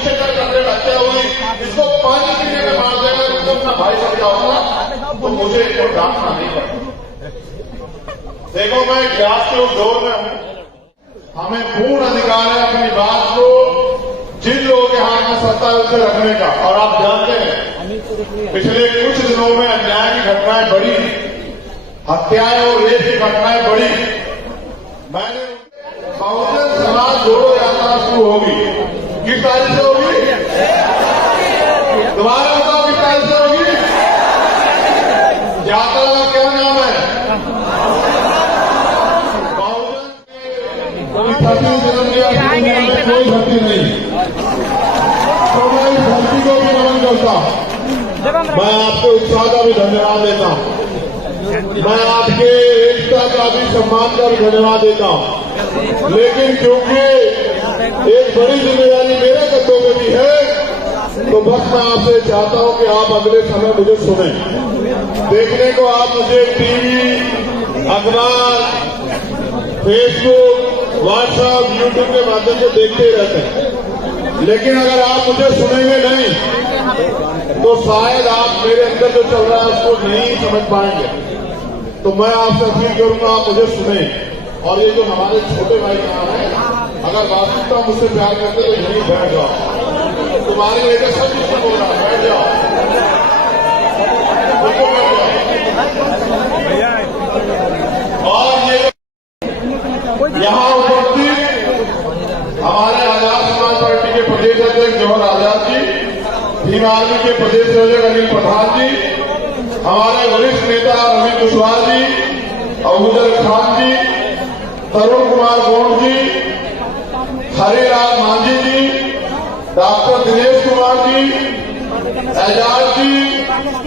पीछे कर करके हत्या हुई, इसको पानी पीने में मार देगा, इसको अपना भाई समझाऊंगा तो मुझे इसको डांटना नहीं पड़ेगा। देखो मैं इतिहास के उस दौर में हूं, हमें पूर्ण अधिकार है अपनी बात को जिन लोगों के हाथ में सत्ता है उसे रखने का। और आप जानते हैं पिछले कुछ दिनों में अन्याय की घटनाएं बढ़ी, हत्याएं और रेप की घटनाएं बढ़ी। मैंने बहुजन समाज जोड़ो यात्रा शुरू होगी, किस तारीख से होगी? दोबारा बताओ किस तारीख से होगी? यात्रा का क्या नाम है? कोई भर्ती नहीं, तो मैं इस भर्ती को भी नमन करता हूं। मैं आपके उत्साह का भी धन्यवाद देता हूं, मैं आपके एकता का भी सम्मान का भी धन्यवाद देता हूं। लेकिन क्योंकि एक बड़ी जिम्मेदारी मेरे कंधों में भी है, तो बस मैं आपसे चाहता हूं कि आप अगले समय मुझे सुनें। देखने को आप मुझे टीवी, अखबार, फेसबुक, व्हाट्सएप, यूट्यूब के माध्यम से देखते ही रहते हैं, लेकिन अगर आप मुझे सुनेंगे नहीं तो शायद आप मेरे अंदर जो चल रहा है उसको नहीं समझ पाएंगे। तो मैं आपसे अपील करूंगा आप मुझे सुने। और ये जो हमारे छोटे भाई यहाँ हैं, अगर वास्तविकता मुझसे प्यार करते तो यहीं बैठ जाओ। तुम्हारे लेकर सब कुछ बोल रहा है, बैठ जाओ, बिल्कुल बैठ जाओ। और ये यहाँ उपस्थित हमारे आजाद समाज पार्टी के प्रदेश अध्यक्ष जवाहर आजाद जी, भीम आर्मी के प्रदेश संयोजक अनिल प्रधान जी, हमारे वरिष्ठ नेता अमित कुशवाहा जी, अबूजर खान जी, तरुण कुमार गौड़ जी, हरिलाल मांझी जी, डॉक्टर दिनेश कुमार जी, एजाज जी,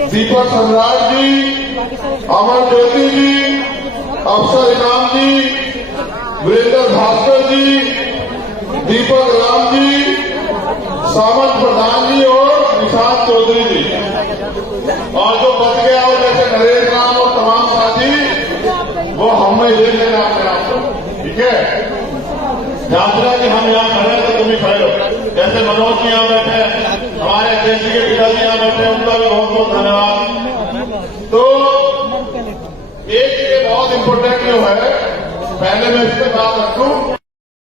दीपक सम्राट जी, अमर ज्योति जी, अफसर इनाम जी, वीरेंद्र भास्कर जी, दीपक राम जी, सामंत प्रधान जी और निशांत चौधरी जी, और जो बच गया हो जैसे नरेश राम और तमाम साथी, वो हमें ले लेना अपने आप को, ठीक है? यात्रा की हम यहाँ खड़े तो तुम ही खड़े हो, जैसे मनोज जी यहाँ बैठे हैं, हमारे अध्यक्ष के पिताजी यहाँ बैठे हैं, उनका भी बहुत बहुत धन्यवाद। तो एक ये बहुत इम्पोर्टेंट जो है, पहले मैं इससे बात रखूं,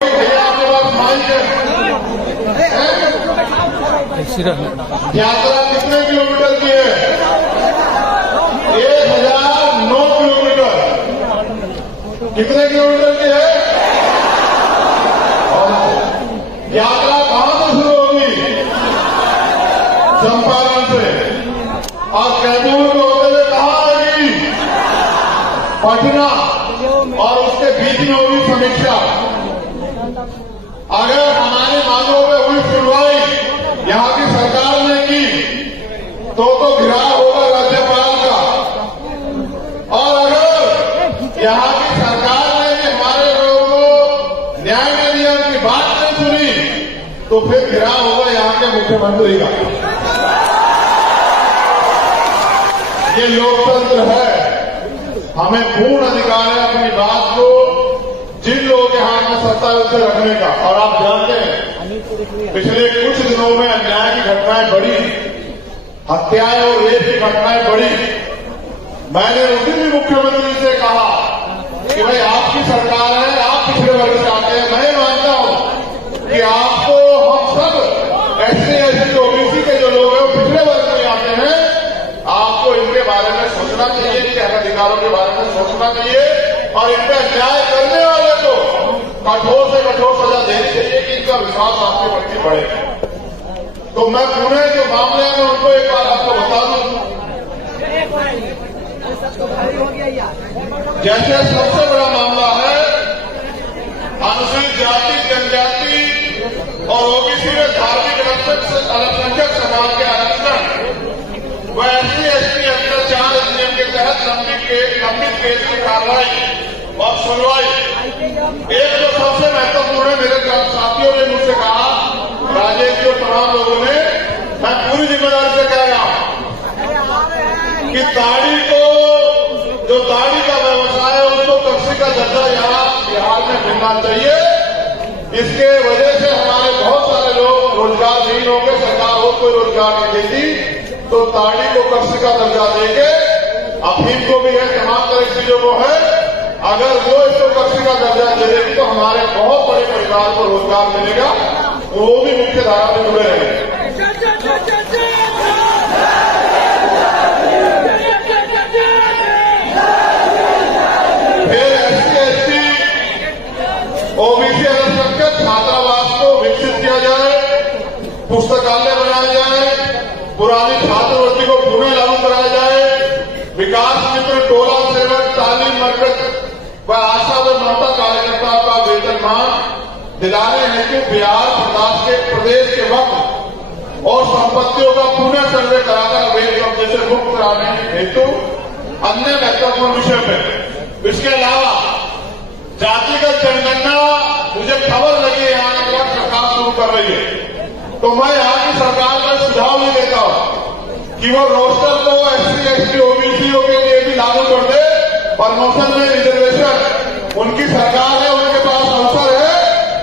भैया आपके पास माइक है? यात्रा कितने किलोमीटर की है? 1009 किलोमीटर। कितने किलोमीटर की है? यात्रा कहां से शुरू होगी? चंपारण से, और कैमूर को होते हुए कहां आएगी? पटना, और उसके बीच में होगी समीक्षा। अगर हमारी मांगों में हुई सुनवाई यहाँ की सरकार ने की तो घिराव होगा राज्यपाल का, और अगर यहाँ की सरकार ने भी हमारे लोगों को न्याय नहीं दिया, उनकी बात नहीं सुनी, तो फिर घिराव होगा यहाँ के मुख्यमंत्री का। ये लोकतंत्र है, हमें पूर्ण अधिकार है अपनी बात को जिन लोगों के हाथ में सत्ता है उसे रखने का। और आप जानते हैं पिछले कुछ दिनों में अन्याय की घटनाएं बढ़ी, हत्याएं और रेप की घटनाएं बढ़ी। मैंने उस दिन भी मुख्यमंत्री से कहा कि भाई आपकी सरकार है, आप पिछड़े वर्ग से आते हैं, मैं मानता हूं कि आपको हम सब SC OBC के जो लोग हैं वो पिछड़े वर्ग में आते हैं, आपको इनके बारे में सोचना चाहिए, इनके हक अधिकारों के बारे में सोचना चाहिए, और इनका न्याय करने वाले को कठोर से कठोर सजा देनी चाहिए कि इनका विश्वास आपके प्रति बढ़े। तो मैं पुणे जो मामले हैं उनको एक बार आपको बता दूं। जैसे सबसे बड़ा मामला है अनुसूचित जाति, जनजाति और OBC में धार्मिक अल्पसंख्यक समाज के आरक्षण, वह SC ST अत्याचार अधिनियम के तहत लंबित केस की कार्रवाई और सुनवाई। एक जो सबसे महत्वपूर्ण है, मेरे साथियों ने मुझसे कहा, राजेश जी और तमाम लोगों ने, मैं पूरी जिम्मेदारी से कह रहा हूं कि दाढ़ी को, जो दाढ़ी का व्यवसाय है उसको कृषि का दर्जा यहाँ बिहार में मिलना चाहिए। इसके वजह से हमारे बहुत सारे लोग रोजगार नहीं दिन हो गए सरकार और कोई रोजगार नहीं देती, तो ताड़ी को कृषि का दर्जा देके अफीम को भी है, तमाम तरह की चीजों को है, अगर वो इसको कृषि का दर्जा दे देगी तो हमारे बहुत बड़े परिवार को रोजगार मिलेगा, वो भी मुख्य धारा में जुड़े रहेंगे। फिर SC/ST OBC अल्पसंख्यक छात्रावास को विकसित किया जाए, पुस्तकालय बनाया जाए, पुरानी छात्रवृत्ति को पुनः लागू कराया जाए, विकास मित्र टोला सेवक तालीम मरकज व आशा व ममता कार्यकर्ताओं का वेतनमान दिलाने हेतु बिहार प्रदेश के वक्त और संपत्तियों का पुनः सर्वे कराकर अवैध कब्जे से मुक्त कराने हेतु अन्य महत्वपूर्ण विषय पे। इसके अलावा जातिगत जनगणना मुझे खबर लगी है यहाँ पर सरकार शुरू कर रही है, तो मैं यहाँ की सरकार का सुझाव भी देता हूँ कि वो रोस्टर को SC/ST OBC के लिए भी लागू कर दे। प्रमोशन में रिजर्वेशन उनकी सरकार है, उनके पास अवसर है,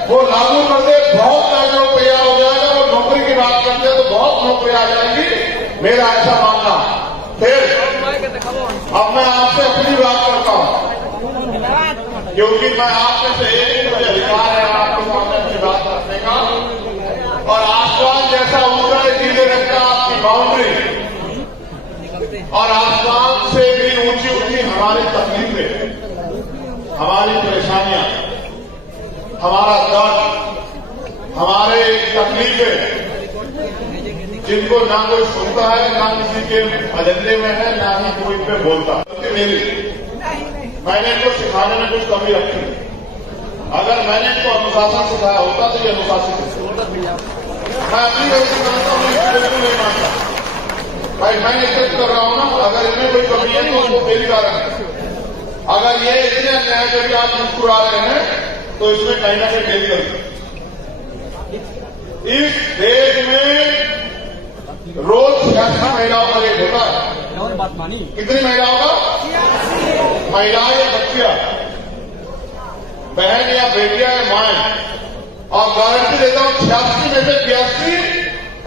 वो लागू कर दे। बहुत लोग तैयार हो जाएगा, वो नौकरी की बात करते हैं तो बहुत नौकरी आ जाएगी, मेरा ऐसा मानना। फिर अब मैं आपसे अपनी बात करता हूँ, क्योंकि मैं आपसे से एक मुझे अधिकार है आपके सामने अपनी बात करने का, और आसमान जैसा ऊंचा है नीले रंग का आपकी बाउंड्री, और आसमान से भी ऊंची ऊंची हमारी तकलीफें, हमारी परेशानियां, हमारा दर्द, हमारे तकलीफें, जिनको ना कोई सुनता है, ना किसी के एजेंडे में है, ना ही कोई पे बोलता है। मैंने इनको सिखाने में कुछ कमी रखी, अगर मैंने इनको अनुशासन सिखाया होता तो ये अनुशासित होता। मैं अपनी गलती मानता हूँ, बिल्कुल नहीं मानता भाई, मैं एक्सेप्ट कर रहा हूं ना। अगर इनमें कोई कमी है तो वो मेरी कारण है। अगर ये इतने अन्याय करके आप मुस्कुरा रहे हैं तो इसमें कहीं ना कहीं मेरी गलती। इस देश में रोज 86 महिलाओं का रेट होता है। कितनी महिलाओं का? महिलाएं या बच्चियां, बहन या बेटियां या माएं, और गारंटी देता हूं 86 में से 82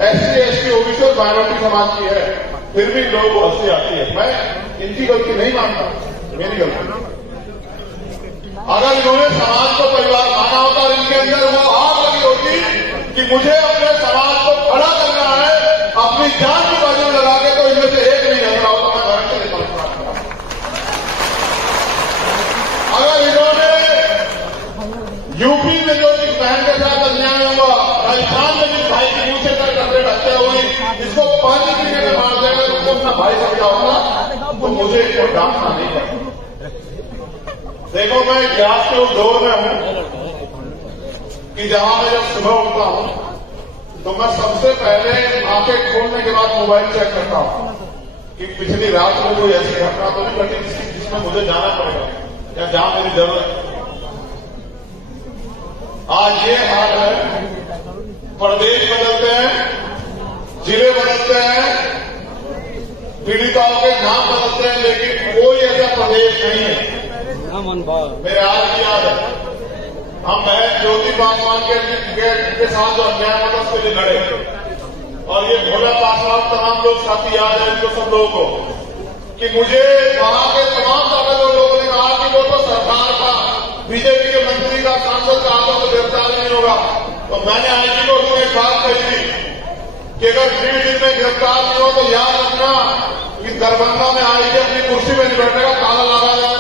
SC/ST OBC और माइनॉरिटी समाज की है, फिर भी लोगों को हंसी आती है। मैं इनकी गलती नहीं मानता, मेरी गलती। अगर इन्होंने समाज को परिवार माना होता और इनके अंदर वो आग लगी होती कि मुझे अपने समाज को खड़ा करना है, अपनी जान की बाजू लगा के, तो इनमें से एक नहीं हंस रहा होता। मैं गारंटी देता हूं। अगर इन्होंने यूपी में जो बहन के साथ अन्याय हुआ, राजस्थान में जिस भाई की मुंह से कर हत्या हुई, इसको 5 महीने में मार देगा, तो अपना भाई समझा होगा, तो मुझे इसको डांटना नहीं पड़ता। देखो, मैं इतिहास के उस दौर में हूं कि जहां मैं जब सुबह उठता हूं तो मैं सबसे पहले आंखें खोलने के बाद मोबाइल चेक करता हूं कि पिछली रात में कोई ऐसी घटना तो नहीं घटी जिसमें मुझे जाना पड़ेगा या जहां मेरी जरूरत है। आज ये हाल है, प्रदेश बदलते हैं, जिले बदलते हैं, पीड़िताओं के नाम बदलते हैं, लेकिन कोई ऐसा प्रदेश नहीं है। मेरे आज की याद है, हम बहन ज्योति पासवान के साथ जो अन्याय होता उसके लिए लड़े, और ये भोला पासवान तमाम लोग साथी याद है इनको सब लोगों को, कि मुझे वहां के तमाम ताकतवर लोगों ने कहा कि वो तो सरकार का, बीजेपी के मंत्री का, सांसद का आगे तो गिरफ्तार नहीं होगा। तो मैंने आईजी को उसमें एक बात कही थी कि अगर 3 दिन में गिरफ्तार नहीं हो तो याद रखना कि दरभंगा में आईजी अपनी कुर्सी में नहीं बैठेगा, ताला लगा देगा।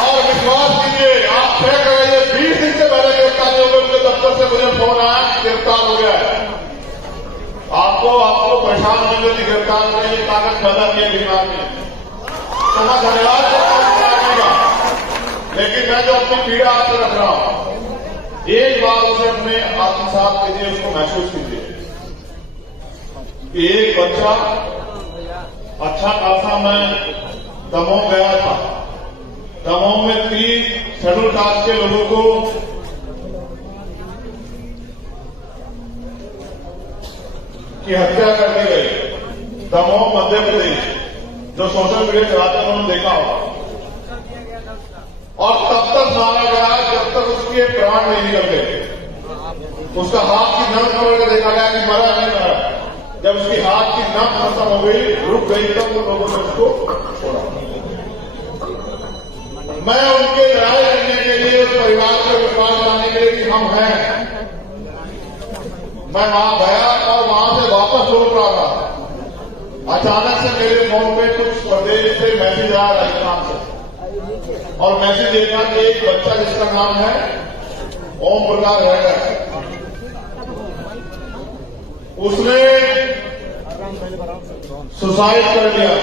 और विश्वास कीजिए, आप तय करेंगे, 20 दिन से पहले गिरफ्तारी हो गई, उनके दफ्तर से मुझे फोन आया, गिरफ्तार हो गया है। आपको परेशान होने की गिरफ्तार करेंगे, कागज पैदा किए दिमाग में, तो मैं धन्यवाद करता हूं। लेकिन मैं जो अपनी पीड़ा आपसे रख रहा हूं, एक बार उसे अपने आत्मसात कीजिए, उसको महसूस कीजिए कि एक बच्चा, अच्छा खासा मैं दमोह गया था, दमोह में 3 शेड्यूल कास्ट के लोगों को की हत्या कर दी गई, दमोह मध्य प्रदेश। जो सोशल मीडिया चलाते हैं उन्होंने देखा होगा, और तब तक मारा गया जब तक उसके प्राण नहीं निकलते। उसका हाथ की नम खबर कर देखा गया कि मरा नहीं मरा। जब उसकी हाथ की नम खत्म हो गई, रुक गई, तब उन लोगों ने उसको छोड़ा। मैं उनके न्याय करने के लिए, उस परिवार को विश्वास दिलाने के लिए कि हम हैं, मैं वहां गया और वहां से वापस लौट रहा था। अचानक से मेरे फोन पे कुछ प्रदेश से मैसेज आया राजस्थान से, और मैसेज देखा कि एक बच्चा जिसका नाम है ओम प्रकाश है, उसने सुसाइड कर लिया।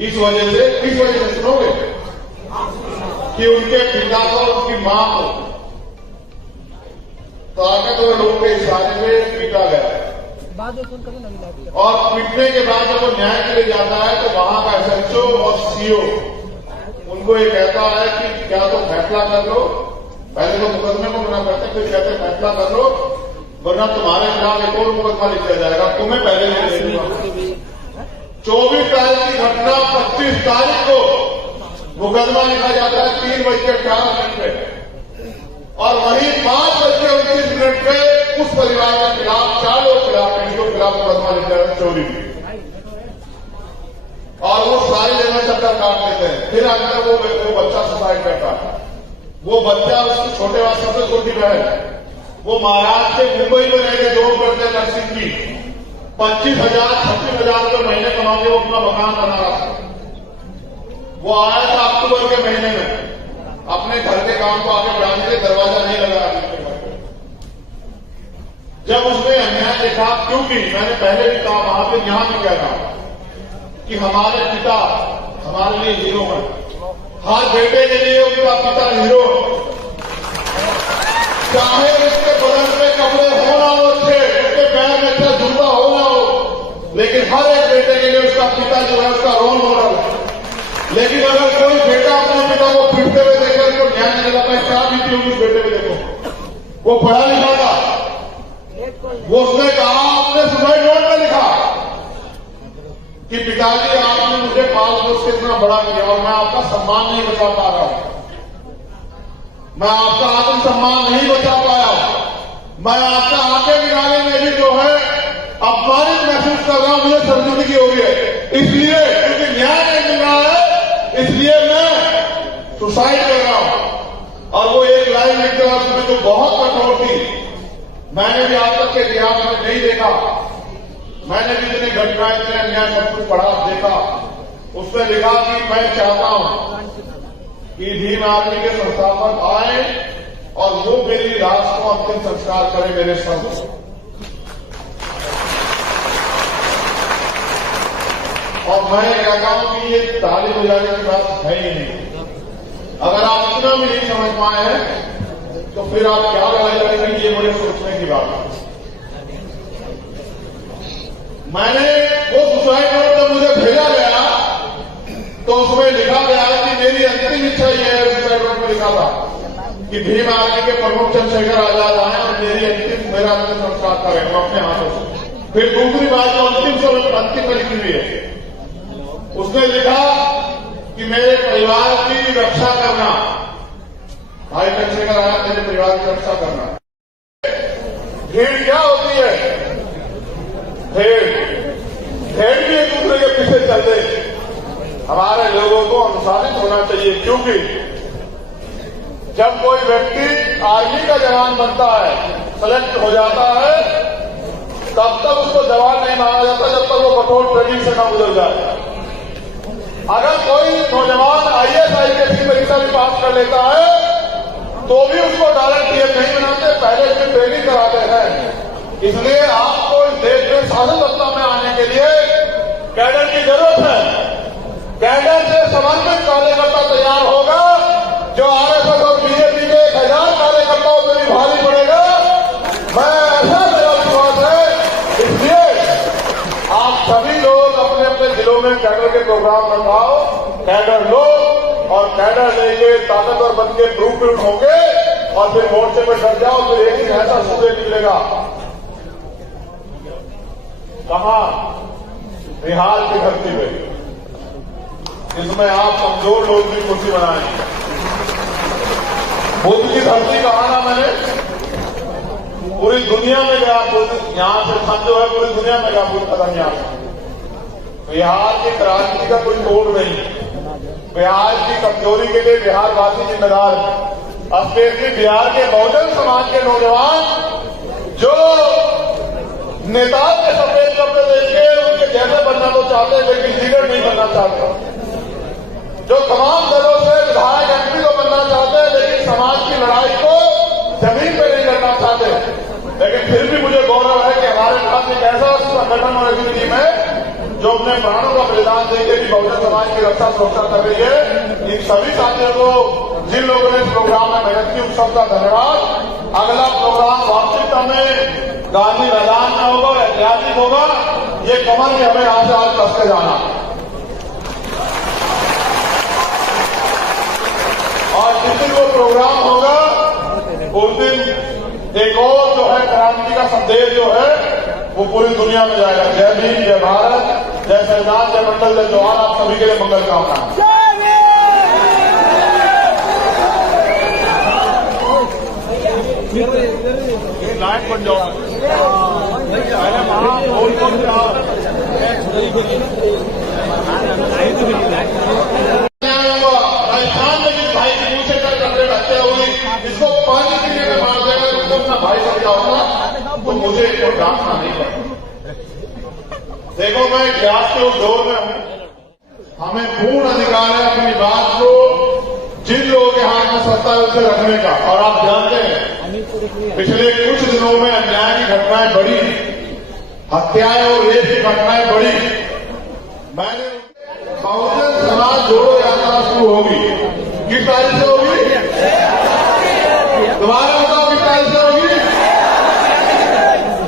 इस वजह से सुनोगे कि उनके पिता को, उनकी मां को ताकतवर लोगों के इशारे में पीटा गया, और पीटने के बाद जब वो न्याय के लिए जाता है तो वहां का एसएचओ और सीओ उनको ये कहता है कि क्या तो फैसला कर लो। पहले तो मुकदमे को मना करते, फिर कहते फैसला कर लो, वरना तुम्हारे खिलाफ एक और मुकदमा लिख दिया जाएगा, तुम्हें पहले ले दूंगा। 24 तारीख की घटना, 25 तारीख को मुकदमा लिखा जाता है 3:18 पे, और वहीं 5:29 पे उस परिवार के खिलाफ, 4 लोगों के खिलाफ मुकदमा लिखा है चोरी की, और वो सारी लेना चक्कर काट देते हैं। फिर अंदर वो बच्चा सुसाइड करता है। वो बच्चा, उसकी छोटे वाले सबसे छोटी बहन, वो महाराष्ट्र के मुंबई में रह के जॉब करते हैं नर्सिंग की, 25,000-26,000 रुपये महीने कमा के वो अपना मकान बना रहा था। वो आया था अक्टूबर के महीने में, अपने घर के काम को आगे बढ़ाने के, दरवाजा नहीं लगाया अपने घर पे। जब उसने अन्याय देखा, क्योंकि मैंने पहले भी कहा, वहां पे यहां भी कह रहा कि हमारे पिता हमारे लिए हीरो हैं। हर बेटे के लिए उसका पिता हीरो, चाहे उसके बदन पे कपड़े हो ना हो अच्छे, उसके पैर में अच्छा जूता हो ना हो, लेकिन हर एक बेटे के लिए उसका पिता जो है उसका रोल मॉडल है। लेकिन अगर कोई बेटा अपने पिता को पीटते हुए देखे, उसको ध्यान नहीं लगा, क्या बीती होगी उस बेटे में, देखो वो पढ़ा लिखा था, वो उसने कहा, अपने सुसाइड नोट में लिखा कि पिताजी आपने मुझे पाल पोस के इतना बड़ा किया और मैं आपका सम्मान नहीं बचा पा रहा हूं, मैं आपका आत्म सम्मान नहीं बचा पाया, मैं आपका आंखें गिराने में भी जो है अपमानित महसूस कर रहा हूं, मुझे शर्मिंदगी हो रही है। इसलिए क्योंकि न्याय नहीं मिल रहा है, इसलिए मैं सुसाइड कर रहा हूं। और वो एक लाइन लिख रहा, उसमें जो बहुत कठोर थी, मैंने भी आज तक के इतिहास में नहीं देखा। मैंने भी इतनी घटनाएं, इतने अन्याय सब कुछ पढ़ा देखा। उसने लिखा कि मैं चाहता हूं कि भीम आर्मी के संस्थापक आए और वो मेरी लाश को अंतिम संस्कार करें मेरे संग। और मैं कहता हूं कि ये ताली बजाने की बात है ही नहीं। अगर आप इतना भी नहीं समझ पाए हैं तो फिर आप क्या लड़ाई लड़ेंगे, ये बड़े सोचने की बात है। मैंने वो सुसाइड नोट जब मुझे भेजा गया तो उसमें लिखा गया कि मेरी अंतिम इच्छा यह है, सुसाइड नोट में लिखा था कि भीम आर्मी के प्रमुख चंद्रशेखर आजाद आए और मेरा अंतिम संस्कार करें अपने हाथों से। फिर दूसरी बात जो अंतिम में लिखी हुई है, उसने लिखा कि मेरे परिवार की रक्षा करना, भाई चंद्रशेखर आजाद मेरे परिवार की रक्षा करना। भीड़ क्या होती है? भेड़ भी एक दूसरे के पीछे चलते। हमारे लोगों को अनुशासित होना चाहिए, क्योंकि जब कोई व्यक्ति आर्मी का जवान बनता है, सेलेक्ट हो जाता है, तब तक उसको जवान नहीं माना जाता जब तक वो कठोर ट्रेनिंग से न गुजर जाए। अगर कोई नौजवान IAS IPS की परीक्षा भी पास कर लेता है तो भी उसको डायरेक्ट टीएम नहीं बनाते, पहले उसकी ट्रेनिंग कराते हैं। इसलिए आपको इस देश में शासन सत्ता में आने के लिए कैडर की जरूरत है। कैडर से समर्पित कार्यकर्ता तैयार होगा, जो RSS और बीजेपी के 1000 कार्यकर्ताओं से भी भारी पड़ेगा। मैं ऐसा मेरा विश्वास है। इसलिए आप सभी लोग अपने अपने जिलों में कैडर के प्रोग्राम लगाओ, कैडर लो, और कैडर लेके ताकतवर बन के प्रूफ होंगे, और फिर मोर्चे में डट जाओ, फिर एक ही ऐसा सूर्य निकलेगा। कहां? बिहार की धरती पे, इसमें आप कमजोर लोग भी कुर्सी बनाएंगे। बुद्ध की धरती कहा ना मैंने, पूरी दुनिया में गया यहाँ से खत जो है पूरी दुनिया में गया पूरी खत्म यहाँ से। बिहार की क्रांति का कोई तोड़ नहीं। बिहार की कमजोरी के लिए बिहारवासी जिम्मेदार है। स्पेशली बिहार के बहुजन समाज के नौजवान जो नेताओं के सफेद कपड़े देख के उनके जैसे बनना तो चाहते हैं लेकिन लीडर नहीं बनना चाहते, जो तमाम दलों से विधायक एमपी को बनना चाहते हैं लेकिन समाज की लड़ाई को जमीन पे नहीं करना चाहते। लेकिन फिर भी मुझे गौरव है कि हमारे पास एक ऐसा संगठन और ऐसी टीम है जो अपने प्राणों का बलिदान देकर भी बहुजन समाज की रक्षा सुरक्षा कर रही है। इन सभी साथियों को, जिन लोगों ने इस प्रोग्राम में मेहनत की, उन सबका धन्यवाद। अगला प्रोग्राम वार्षिकता में गांधी मैदान में होगा, ऐतिहासिक होगा। ये कमर में हमें यहाँ से आज कस के जाना और जिस दिन वो प्रोग्राम होगा उस दिन एक और जो है क्रांति का संदेश जो है वो पूरी दुनिया में जाएगा। जय भीम, जय भारत, जय संविधान, जय मंडल, जय जवाहर। आप सभी के लिए मंगल कामना। लाइट बन जाओ। राजस्थान में जिस भाई की मुंह से कपड़े रखते हुए इसको पानी पीने में मार देगा तो अपना भाई समझा होगा तो मुझे इसको डांटना नहीं पड़ेगा। देखो मैं इतिहास के उस दौर में हूं, हमें पूर्ण अधिकार है अपनी बात को जिन लोगों के हाथ में सत्ता है उसे रखने का। और आप जानते हैं पिछले कुछ दिनों में अन्याय की घटनाएं बढ़ी, हत्याएं और रेप की घटनाएं बढ़ी। मैंने बहुजन समाज जोड़ो यात्रा शुरू होगी। किस तारीख से होगी? दोबारा बताओ किस तारीख से होगी?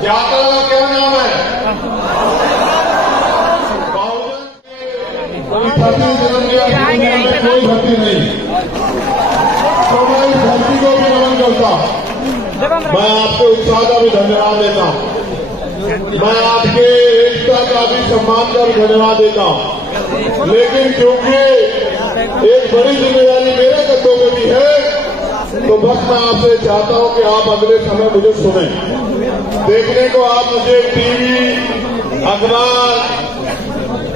यात्रा का क्या नाम है? बहुजन में कोई भर्ती नहीं। तो मैं इस धरती को भी नमन करता हूं। मैं आपके उत्साह का भी धन्यवाद देता हूं। मैं आपके एकता का भी सम्मान का भी धन्यवाद देता हूं। लेकिन क्योंकि एक बड़ी जिम्मेदारी मेरे कंधों में भी है तो बस मैं आपसे चाहता हूं कि आप अगले समय मुझे सुनें। देखने को आप मुझे टीवी, अखबार,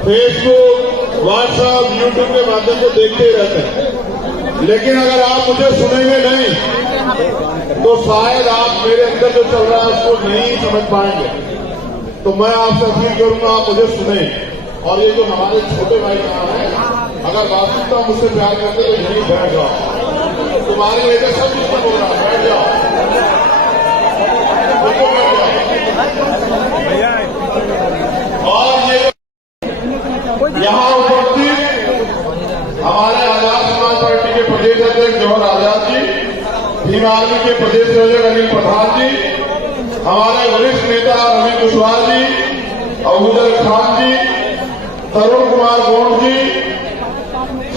फेसबुक, व्हाट्सएप, यूट्यूब के माध्यम से देखते ही रहते हैं, लेकिन अगर आप मुझे सुनेंगे नहीं तो शायद आप मेरे अंदर जो चल रहा है उसको नहीं समझ पाएंगे। तो मैं आपसे अपील करूंगा आप मुझे सुने। और ये जो हमारे छोटे भाई यहाँ हैं, अगर वास्तविकता मुझसे प्यार करते तो यहीं बैठ जाओ। तुम्हारी वजह सब कुछ बोल रहा है, बैठ जाओ, बैठ जाओ। और ये यहाँ उपस्थित हमारे आजाद समाज पार्टी के प्रदेश अध्यक्ष जवाहर आजाद जी, भीम आर्मी के प्रदेश संयोजक अनिल प्रधान जी, हमारे वरिष्ठ नेता रवि कुशवाहा जी, अबूजर खान जी, तरुण कुमार गोंड जी,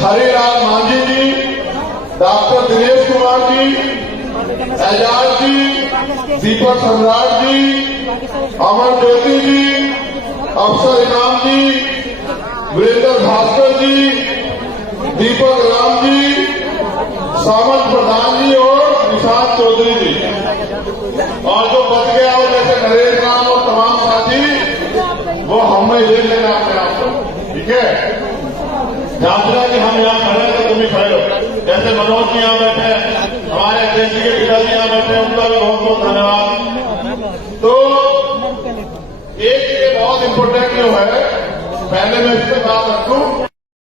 हरिलाल मांझी जी, डॉक्टर दिनेश कुमार जी, एजाज जी, दीपक सम्राट जी, अमर ज्योति जी, अफसर इनाम जी, वीरेंद्र भास्कर जी, दीपक राम जी, सामंत प्रधान जी और निशांत चौधरी जी। और जो बच गया और जैसे नरेश राम और तमाम साथी वो हमें ले लेना अपने आप को, ठीक है? यात्रा कि हम यहाँ खड़े हैं तो तुम ही खड़े हो। जैसे मनोज जी यहाँ बैठे हैं, हमारे अध्यक्ष के पिताजी यहाँ बैठे हैं, उनका भी बहुत बहुत धन्यवाद। तो एक ये बहुत इम्पोर्टेंट जो है, पहले मैं इस पर बात रखूं।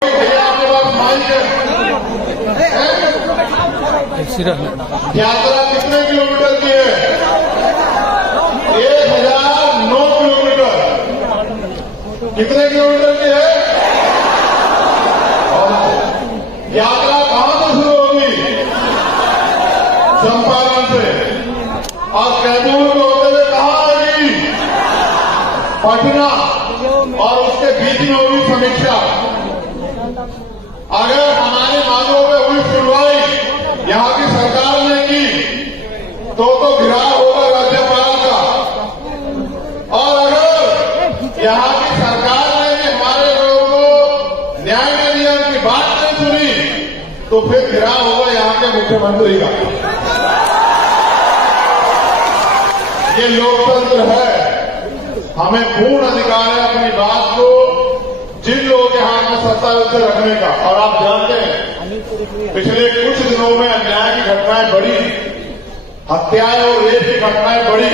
भैया आपके पास माइक है? यात्रा कितने किलोमीटर की है? 1009 किलोमीटर। कितने किलोमीटर की है? यात्रा कहां से शुरू होगी? चंपारण से। और कैमूर को होते हुए कहां आएगी? पटना। और उसके बीच में होगी समीक्षा। अगर हमारे मांगों में हुई सुनवाई यहाँ की सरकार ने की तो घिराव होगा राज्यपाल का। और अगर यहाँ की सरकार ने हमारे लोगों को न्याय नहीं दिया, उनकी बात नहीं सुनी, तो फिर घिराव होगा यहाँ के मुख्यमंत्री का। ये लोकतंत्र है, हमें पूर्ण अधिकार है अपनी बात को जिन लोगों के हाथ में सत्ता है उसे रखने का। और आप जानते हैं पिछले कुछ दिनों में अन्याय की घटनाएं बढ़ी, हत्याएं और रेप की घटनाएं बढ़ी।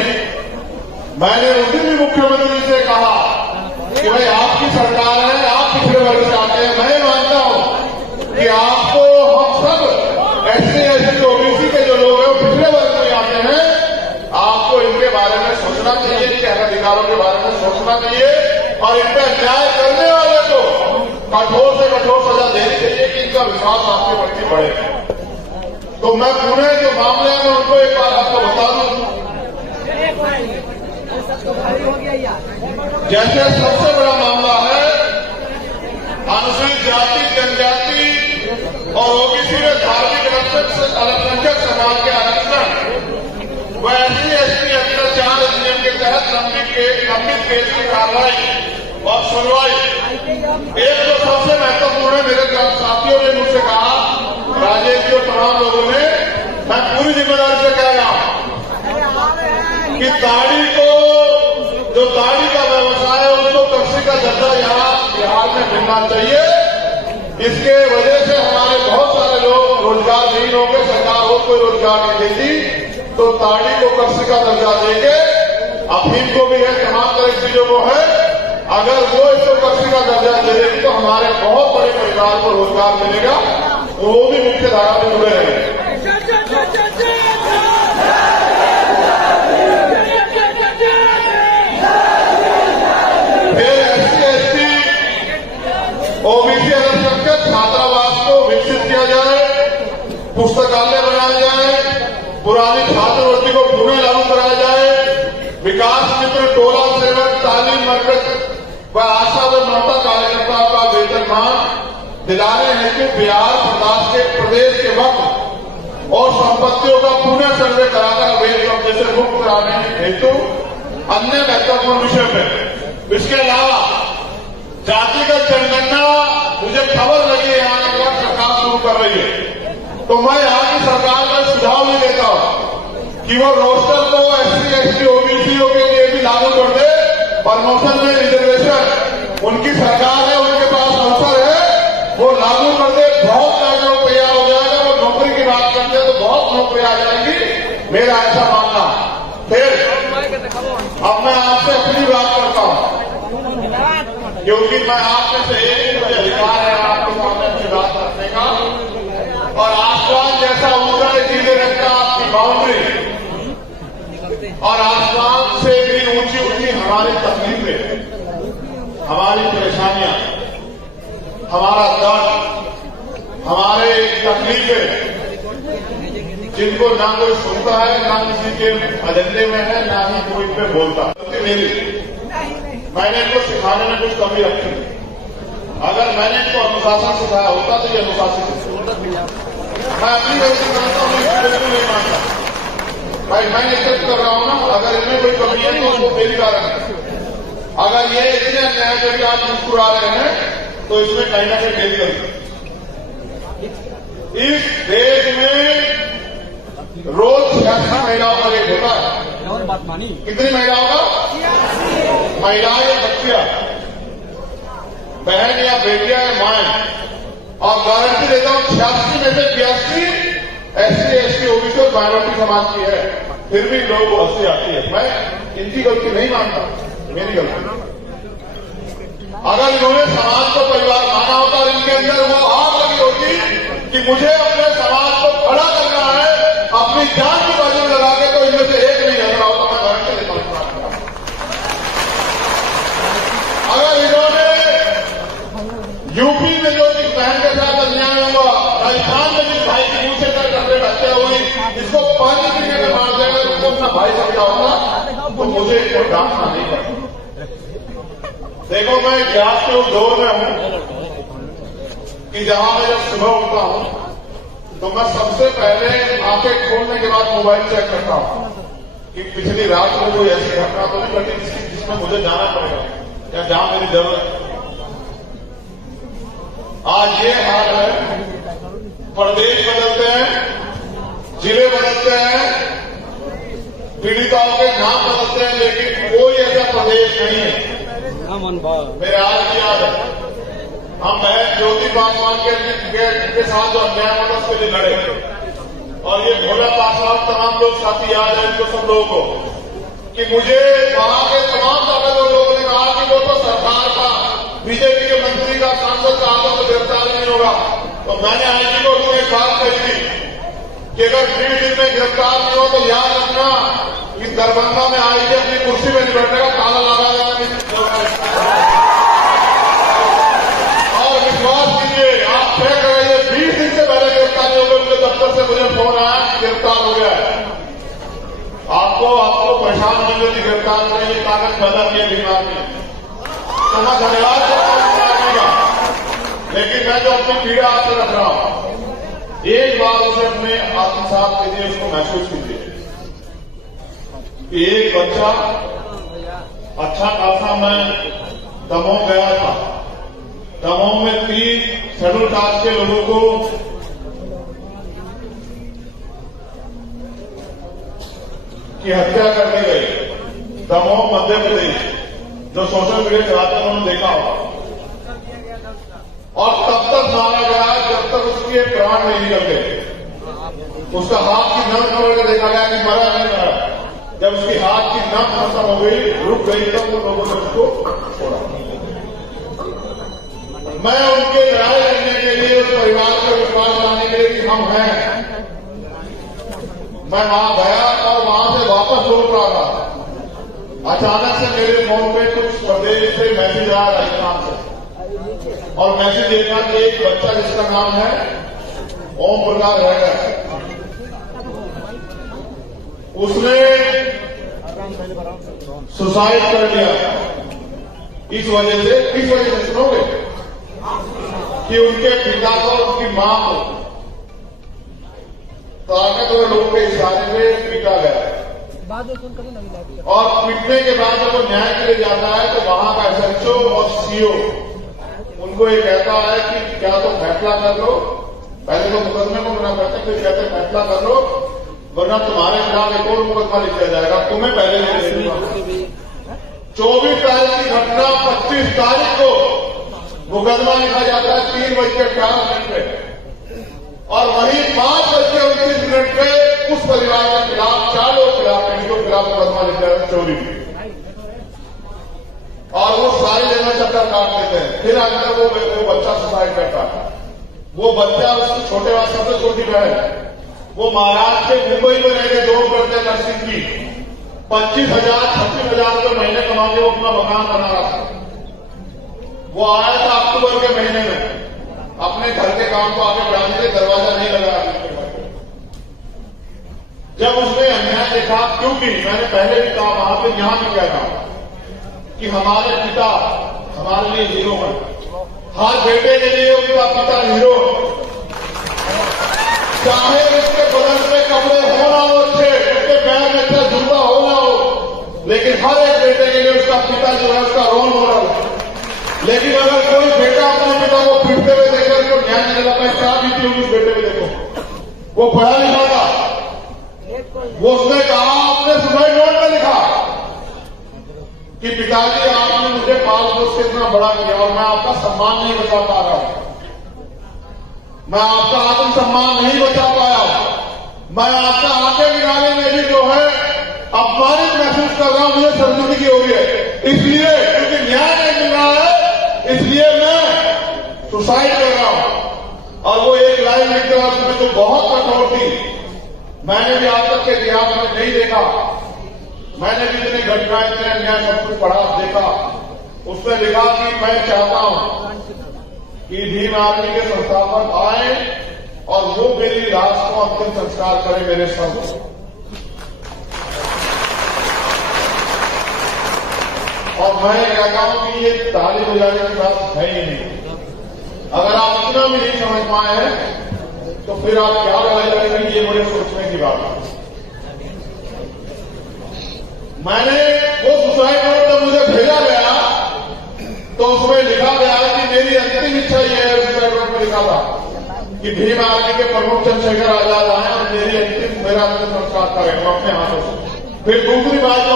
मैंने उस दिन भी मुख्यमंत्री से कहा कि भाई आपकी सरकार है, आप पिछड़े वर्ग से आते हैं, मैं मानता हूं कि आपको हम सब एससी एसटी ओबीसी के जो लोग हैं वो पिछड़े वर्ग में आते हैं, आपको इनके बारे में सोचना चाहिए, इनके अधिकारों के बारे में सोचना चाहिए और इन पर अन्याय करने वाले को कठोर से कठोर सजा देनी चाहिए कि इनका विश्वास आपके प्रति बढ़े। तो मैं पुणे जो मामले में उनको एक बात आपको बता दूं, जैसे सबसे बड़ा मामला है अनुसूचित जाति जनजाति और ओबीसी में धार्मिक अल्पसंख्यक समाज के आरक्षण व एससी एसटी अत्याचार अधिनियम के तहत लंबित केस की कार्रवाई और सुनवाई। एक तो सबसे महत्वपूर्ण है, मेरे साथियों ने मुझसे कहा, राजेश जी और तमाम लोगों ने, मैं पूरी जिम्मेदारी से कह रहा हूं कि दाढ़ी को, जो दाढ़ी का व्यवसाय है उसको कृषि का दर्जा यहां बिहार में मिलना चाहिए। इसके वजह से हमारे बहुत सारे लोग रोजगार नहीं होंगे, सरकार और कोई रोजगार नहीं देती, तो दाढ़ी को कृषि का दर्जा देंगे, अफीम को भी है, तमाम तरह की चीजों को है, अगर वो इसको कृषि का दर्जा दे देगी तो हमारे बहुत बड़े परिवार को रोजगार मिलेगा, वो भी मुख्य धारा में जुड़े रहेंगे। फिर एससी एसटी ओबीसी अल्पसंख्यक छात्रावास को विकसित किया जाए, पुस्तकालय बनाया जाए, पुरानी छात्रवृत्ति को पुनः लागू कराया जाए, विकास मित्र टोला सेवक तालीम मरकज व आशा व ममता कार्यकर्ताओं का वेतनमान दिलाने हेतु बिहार प्रदेश के वक्त और संपत्तियों का पुनः सर्वे कराकर अवैध कब्जे से मुक्त कराने हेतु अन्य महत्वपूर्ण विषय में। इसके अलावा जातिगत जनगणना, मुझे खबर लगी है यहाँ की सरकार शुरू कर रही है, तो मैं यहाँ की सरकार का सुझाव भी देता हूं कि वो रोस्टर को एससी एसटी ओबीसीओ के लिए भी लागू कर दे, प्रमोशन में रिजर्वेशन उनकी सरकार है, उनके पास अवसर है, वो लागू कर दे, बहुत पैसा तैयार हो जाएगा। वो नौकरी की बात करते हैं तो बहुत नौकरी आ जाएगी, मेरा ऐसा मानना। फिर अब मैं आपसे अपनी बात करता हूं, क्योंकि मैं आप में से एक मुझे अधिकार है आपके सामने अपनी बात रखने का, और आसमान जैसा ऊंचा चीजें रखता आपकी बाउंड्री, और आसमान से भी ऊंची ऊंची हमारी तकलीफें, हमारी परेशानियां, हमारा दर्द, हमारे तकलीफें, जिनको ना कोई सुनता है, ना किसी के एजेंडे में है, ना ही कोई पे बोलता। मेरी मैंने इनको सिखाने में कुछ कमी रखी, अगर मैंने इनको अनुशासन सिखाया होता तो ये अनुशासित होता। मैं अपनी गलती करता हूँ, बिल्कुल नहीं मानता भाई, मैं इज्जत कर रहा हूं ना, अगर इनमें कोई कमी है तो वो मेरी कारण है। अगर ये इतने अन्याय करके आप मुस्कुरा रहे हैं तो इसमें कहीं ना कहीं मेरी गलती। इस देश में रोज 86 महिलाओं का रेप होता है। कितनी महिलाओं का? महिलाएं या बच्चियां, बहन या बेटियां या माएं, और गारंटी देता हूं 86 में से 82 एससी एसटी ओबीसी और माइनॉरिटी समाज की है, फिर भी लोग हंसी आती है। मैं इनकी गलती नहीं मानता, मेरी गलती। अगर इन्होंने समाज को परिवार माना होता और इनके अंदर वो आग लगी होती कि मुझे अपने समाज को खड़ा करना है, अपनी जान की बाजू में लगा के, तो इनमें से एक नहीं हट रहा होता। मैं गारंटी देता हूं। अगर इन्होंने यूपी में जो जिस बहन के साथ अन्याय हुआ, राजस्थान में जिस भाई की मुंह से कर हत्या हुई, इसको पानी पीने में मार देगा, उसको अपना भाई समझा होगा, तो मुझे इसको डांटना नहीं पड़ता। देखो, मैं इतिहास के उस दौर में हूं कि जहां मैं जब सुबह उठता हूं तो मैं सबसे पहले आंखें खोलने के बाद मोबाइल चेक करता हूं कि पिछली रात में कोई ऐसी घटना तो नहीं घटी जिसमें मुझे जाना पड़ेगा या जहां मेरी जरूरत है। आज ये हाल है, प्रदेश बदलते हैं, जिले बदलते हैं, पीड़िताओं के नाम बदलते हैं, लेकिन कोई ऐसा प्रदेश नहीं है। मेरे आज भी याद है, हम बहन ज्योति पासवान के साथ जो अन्याय हुआ उसके लिए लड़े, और ये भोला पासवान तमाम लोग साथी याद है इनको सब लोगों को, कि मुझे वहां के तमाम ताकतवर लोगों ने कहा कि वो तो सरकार का, बीजेपी के मंत्री का, सांसद का आगे तो गिरफ्तार नहीं होगा। तो मैंने आईजी को उसमें एक बात कही थी कि अगर 20 दिन में गिरफ्तार नहीं हो तो याद रखना कि दरभंगा में आईजी अपनी कुर्सी में नहीं बैठेगा, ताला लगा देगा। और विश्वास कीजिए, आप तय करेंगे 20 दिन से पहले गिरफ्तार नहीं होगा। उनके दफ्तर से मुझे फोन आया कि गिरफ्तार हो गया है। आपको परेशान नहीं होती, गिरफ्तार करें, ये कागज पैदा किए बीमार में, तो मैं धन्यवाद करता हूं। लेकिन मैं जो अपनी पीड़ा आपसे रख रहा हूं, एक बार उसे अपने आत्मसात कीजिए, उसको महसूस कीजिए कि एक बच्चा अच्छा खासा, मैं दमोह गया था, दमोह में 3 शेड्यूल कास्ट के लोगों को की हत्या कर दी गई, दमोह मध्य प्रदेश, जो सोशल मीडिया चलाते हैं उन्होंने देखा होगा। और तब तक मारा गया जब तक उसके प्राण नहीं निकल गए। उसका हाथ की नस पकड़ के देखा गया कि मरा नहीं मरा। जब उसकी हाथ की नस खत्म हो गई, रुक गई, तब उन लोगों ने उसको छोड़ा। मैं उनके न्याय करने के लिए, उस परिवार को विश्वास लाने के लिए कि हम हैं, मैं वहां गया और वहां से वापस लौट रहा था। अचानक से मेरे फोन पे कुछ प्रदेश से मैसेज आया, राजस्थान से, और मैसेज देखा कि एक बच्चा जिसका नाम है ओम प्रकाश है, उसने सुसाइड कर लिया। इस वजह से सुनोगे कि उनके पिता को, उनकी मां को ताकतवर लोगों के इशारे में पीटा गया, और पीटने के बाद जब वो न्याय के लिए जाता है तो वहां का एसएचओ और सीओ उनको ये कहता है कि क्या तो फैसला कर लो, पहले तो मुकदमे को मना करते, फिर कहते फैसला कर लो, वरना तुम्हारे खिलाफ एक और मुकदमा लिखा जाएगा, तुम्हें पहले ले दूंगा। 24 तारीख की घटना, 25 तारीख को मुकदमा लिखा जाता है 3:18 पे, और वहीं 5:29 पे उस परिवार के खिलाफ, 4 लोगों के खिलाफ, पीड़ितों के खिलाफ मुकदमा लिखा जाता है चोरी की, और वो सारी जगह चक्कर काट लेते हैं। फिर अंदर वो बच्चा सुसाइड करता है। वो बच्चा, उसकी छोटे वाले सबसे छोटी बहन, वो महाराष्ट्र के मुंबई में रह के जॉब करते हैं नर्सिंग की, 25,000-26,000 रुपये महीने कमा के वो अपना मकान बना रहा था। वो आया था अक्टूबर के महीने में, अपने घर के काम को आगे बढ़ाने के लिए दरवाजा नहीं लगाया। जब उसने अन्याय देखा, क्योंकि मैंने पहले भी कहा, वहां पे यहां भी कहता कि हमारे पिता हमारे लिए हीरो है, हर बेटे के लिए उसका पिता हीरो, चाहे उसके बदन में कपड़े हो ना हो अच्छे, उसके पैर में अच्छा जूता हो ना हो, लेकिन हर एक बेटे के लिए उसका पिता जो है उसका रोल मॉडल है। लेकिन अगर कोई बेटा अपने पिता को पीटते हुए देखकर उसको न्याय नहीं दिला पाए, क्या बीती होगी उस बेटे में, देखो वो पढ़ा लिखा था, वो उसने कहा, अपने सुसाइड नोट में लिखा कि पिताजी आपने मुझे पाल पोस के इतना बड़ा किया और मैं आपका सम्मान नहीं बचा पा रहा हूं, मैं आपका आत्मसम्मान नहीं बचा पाया, मैं आपका आंखें गिराने में भी जो है अपमानित महसूस कर रहा हूं, मुझे शर्मिंदगी हो रही है, इसलिए क्योंकि न्याय नहीं मिल रहा है, इसलिए मैं सुसाइड कर रहा हूं। और वो एक लाइन लिख रहा, उसमें तो बहुत कठोर थी, मैंने भी आज तक के इतिहास में नहीं देखा, मैंने भी इतनी घटनाएं, इतने अन्याय सब कुछ पढ़ा देखा। उसने लिखा कि मैं चाहता हूं कि भीम आर्मी के संस्थापक आए और वो मेरी लाश को अंतिम संस्कार करें मेरे संग। और मैं कहता हूं कि ये ताली बजाने की बात है ही नहीं। अगर आप इतना भी नहीं समझ पाए हैं तो फिर आप क्या लड़ाई करेंगे, ये बड़े सोचने की बात है। मैंने वो सुसाइड नोट जब मुझे भेजा गया तो उसमें लिखा गया कि मेरी अंतिम इच्छा ये है, सुसाइड नोट में लिखा था कि भीम आर्मी के प्रमुख चंद्रशेखर आजाद आए और मेरा अंतिम संस्कार करें अपने हाथों से। फिर दूसरी बात जो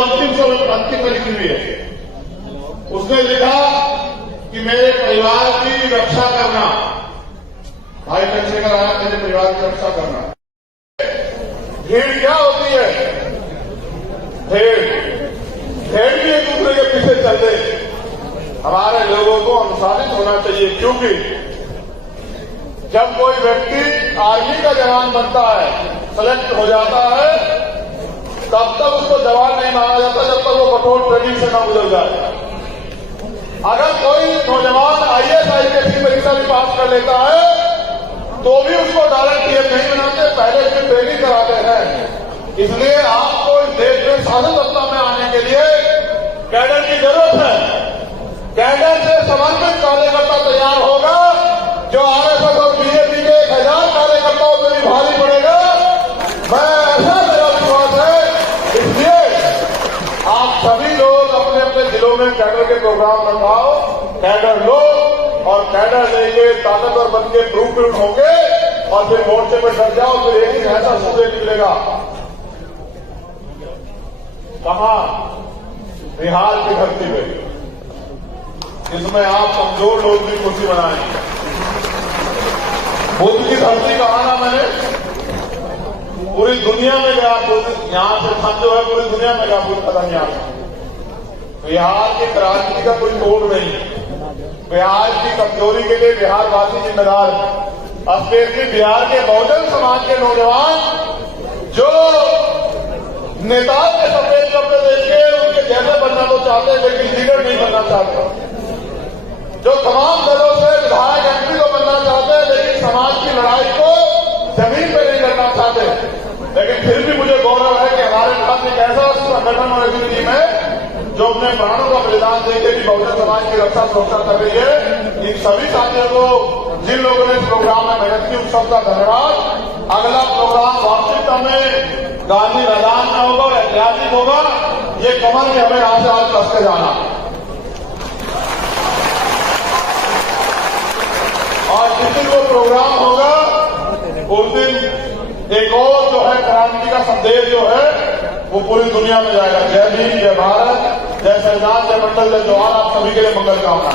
अंतिम में लिखी हुई है, उसने लिखा कि मेरे परिवार की रक्षा करना, भाई चंद्रशेखर आजाद मेरे परिवार की रक्षा करना। भीड़ क्या होती है? भेड़ भी एक दूसरे के पीछे चलते। हमारे लोगों को अनुशासित होना चाहिए, क्योंकि जब कोई व्यक्ति आर्मी का जवान बनता है, सेलेक्ट हो जाता है, तब तक उसको जवान नहीं माना जाता जब तक वो कठोर ट्रेनिंग से न गुजर जाए। अगर कोई नौजवान आईएएस आईपीएस की परीक्षा भी पास कर लेता है तो भी उसको डायरेक्ट टीएम नहीं बनाते, पहले उसकी ट्रेनिंग कराते हैं। इसलिए आपको इस देश में शासन सत्ता में आने के लिए कैडर की जरूरत है। कैडर से समर्पित कार्यकर्ता तैयार होगा जो आरएसएस और बीजेपी के 1000 कार्यकर्ताओं से भी भारी पड़ेगा। मैं ऐसा मेरा विश्वास है। इसलिए आप सभी लोग अपने अपने जिलों में कैडर के प्रोग्राम रखाओ, कैडर लो और कैडर लेके ताकतवर बन के प्रूफ होंगे और फिर मोर्चे पर डट जाओ। फिर एक ही ऐसा सूर्य निकलेगा। कहां? बिहार की धरती में, इसमें आप कमजोर लोग भी कुर्सी बनाएंगे। बुद्ध की धरती कहा ना मैंने, पूरी दुनिया में गया बुद्ध। यहां से हम जो है पूरी दुनिया में गया बुद्ध कदम। यहां बिहार की क्रांति का कोई तोड़ नहीं। बिहार की कमजोरी के लिए बिहारवासी जिम्मेदार है। स्पेशली बिहार के बहुजन समाज के नौजवान जो नेताओं के सफेद कपड़े देख के उनके जैसे बनना तो चाहते हैं, लेकिन लीडर नहीं बनना चाहते। जो तमाम दलों से विधायक एमपी को बनना चाहते हैं, लेकिन समाज की लड़ाई को जमीन पर नहीं करना चाहते। लेकिन फिर भी मुझे गौरव है कि हमारे पास एक ऐसा संगठन और ऐसी टीम है जो अपने प्राणों का बलिदान देके भी बहुजन समाज की रक्षा सुरक्षा कर रही है। इन सभी साथियों को, जिन लोगों ने इस प्रोग्राम में मेहनत की, उन सबका धन्यवाद। अगला प्रोग्राम वास्तविकता में गांधी मैदान में होगा और ऐतिहासिक होगा। ये कमर में हमें यहां से आज कस के जाना और जिस दिन वो प्रोग्राम होगा उस दिन एक और जो है क्रांति का संदेश जो है वो पूरी दुनिया में जाएगा। जय भीम, जय भारत, जय संविधान, जय मंडल, जय जवाहर। आप सभी के लिए मंगल कामना।